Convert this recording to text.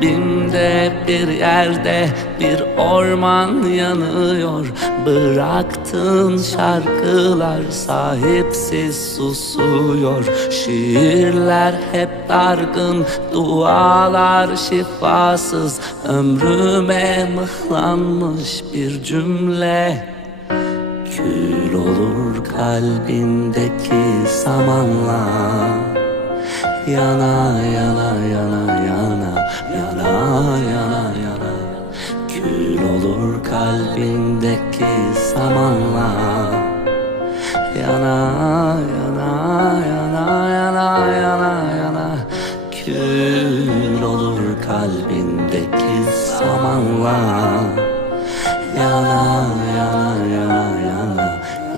kalbimde bir yerde bir orman yanıyor. Bıraktığın şarkılar sahipsiz susuyor. Şiirler hep dargın, dualar şifasız. Ömrüme mıhlanmış bir cümle kül olur kalbindeki samanla. Yana yana yana yana yana yana yana kül olur kalbindeki samanla. Yana